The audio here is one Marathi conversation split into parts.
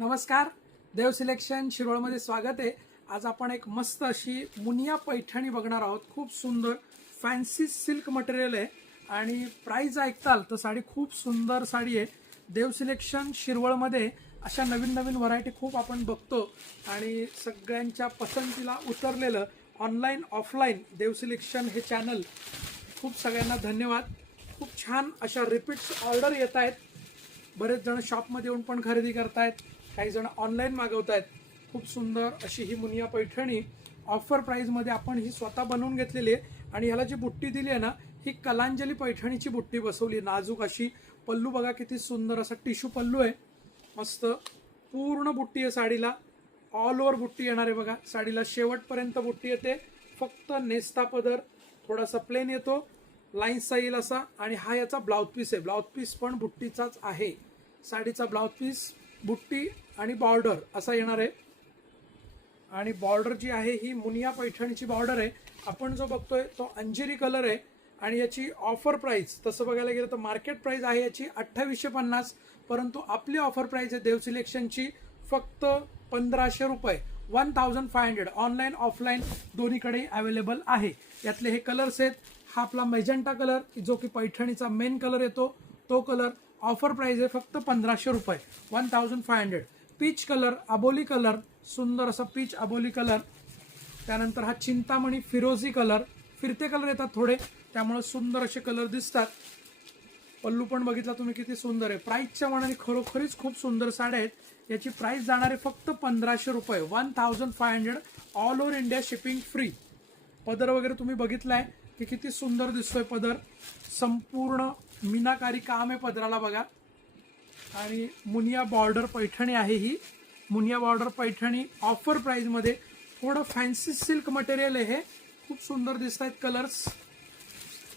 नमस्कार, देव सिलेक्शन शिरोळमध्ये स्वागत आहे। आज आपण एक मस्त अशी मुनिया पैठणी बघणार आहोत। खूप सुंदर फॅन्सी सिल्क मटेरियल आहे आणि प्राइस ऐकताल तर साडी खूप सुंदर साडी आहे। देव सिलेक्शन शिरोळमध्ये अशा नवीन नवीन व्हरायटी खूप आपण बघतो आणि सगळ्यांच्या पसंतीला उतरलेलं ऑनलाईन ऑफलाईन देव सिलेक्शन हे चॅनल खूप सगळ्यांना धन्यवाद। खूप छान अशा रिपीट्स ऑर्डर येत आहेत। बरेच जण शॉपमध्ये येऊन पण खरेदी करतायत, काही जण ऑनलाईन मागवतायत। खूप सुंदर अशी ही मुनिया पैठणी ऑफर प्राइसमध्ये आपण ही स्वतः बनवून घेतलेली आहे आणि ह्याला जी बुट्टी दिली आहे ना, ही कलांजली पैठणीची बुट्टी बसवली। नाजूक अशी पल्लू बघा, किती सुंदर असा टिश्यू पल्लू आहे। मस्त पूर्ण बुट्टी आहे साडीला, ऑल ओव्हर बुट्टी येणार आहे बघा। साडीला शेवटपर्यंत बुट्टी येते। फक्त नेस्ता पदर थोडासा प्लेन येतो, लाईन्सचा येईल असा, आणि हा याचा ब्लाउज पीस आहे। ब्लाउज पीस पण बुट्टीचाच आहे। साडीचा ब्लाउज पीस, बुट्टी आणि बॉर्डर असा येणार आहे। आणि बॉर्डर जी आहे ही मुनिया पैठणीची बॉर्डर आहे। आपण जो बघतोय तो अंजिरी कलर आहे आणि याची ऑफर प्राइस तसं बघायला गेलं तर मार्केट प्राइस आहे याची 2850, परंतु आपली ऑफर प्राइस आहे देव सिलेक्शनची फक्त 1500 रुपये। 1500 ऑनलाईन ऑफलाईन दोन्हीकडे अवेलेबल आहे। यातले हे कलर्स आहेत। हा आपला मेजेंटा कलर जो की पैठणीचा मेन कलर येतो तो कलर, ऑफर प्राइस आहे फक्त 1500 रुपये, 1500। पीच कलर, अबोली कलर, सुंदर असा पीच अबोली कलर। त्यानंतर हा चिंतामणी फिरोजी कलर, फिरते कलर येतात थोडे त्यामुळे सुंदर असे कलर दिसतात। पल्लू पण बघितला तुम्ही किती सुंदर आहे। प्राइसच्या मानाने खरोखरीच खूप सुंदर साड्या आहेत। याची प्राइस जाणार आहे फक्त 1500 रुपये, 1500। All over India shipping free. पदर वगैरे तुम्ही बघितलाय की किती सुंदर दिसतोय पदर। संपूर्ण मीनाकारी काम आहे पदराला बघा। आणि मुनिया बॉर्डर पैठणी आहे ही। Muniya border Paithani offer price मध्ये, थोडं फॅन्सी सिल्क मटेरियल आहे हे। खूप सुंदर दिसत आहेत कलर्स।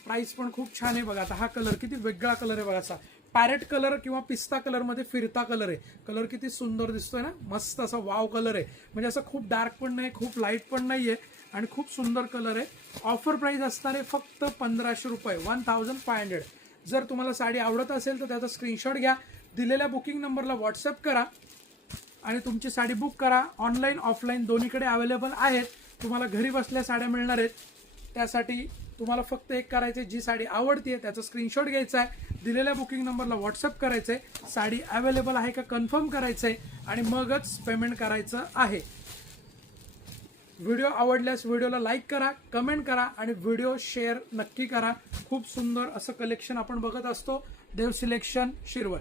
प्राइस पण खूप छान आहे बघा। आता हा कलर किती वेगळा कलर आहे बघा, असा पॅरेट कलर किंवा पिस्ता कलर मध्ये फिरता कलर आहे। कलर किती सुंदर दिसतोय ना, मस्त असा वाव कलर आहे। म्हणजे असं खूप डार्क पण नाही, खूप लाईट पण नाहीये आणि खूप सुंदर कलर आहे। ऑफर प्राइस असणार आहे फक्त 1500 रुपये, 1500। जर तुम्हाला साडी आवडत असेल तर त्याचा स्क्रीनशॉट घ्या, दिलेल्या बुकिंग नंबरला व्हॉट्सअप करा आणि तुमची साडी बुक करा। ऑनलाईन ऑफलाईन दोन्हीकडे अवेलेबल आहेत। तुम्हाला घरी बसल्या साड्या मिळणार आहेत। त्यासाठी तुम्हाला फक्त एक करायचे, जी साडी आवडते त्याचा स्क्रीनशॉट घ्यायचा आहे, दिलेल्या बुकिंग नंबरला व्हॉट्सअप करायचंय, साडी अवेलेबल आहे का कन्फर्म करायचंय आणि मगच पेमेंट करायचं आहे। व्हिडिओ आवडल्यास व्हिडिओला लाईक करा, कमेंट करा आणि व्हिडिओ शेअर नक्की करा। खूप सुंदर असं कलेक्शन आपण बघत असतो देव सिलेक्शन शिरवळ।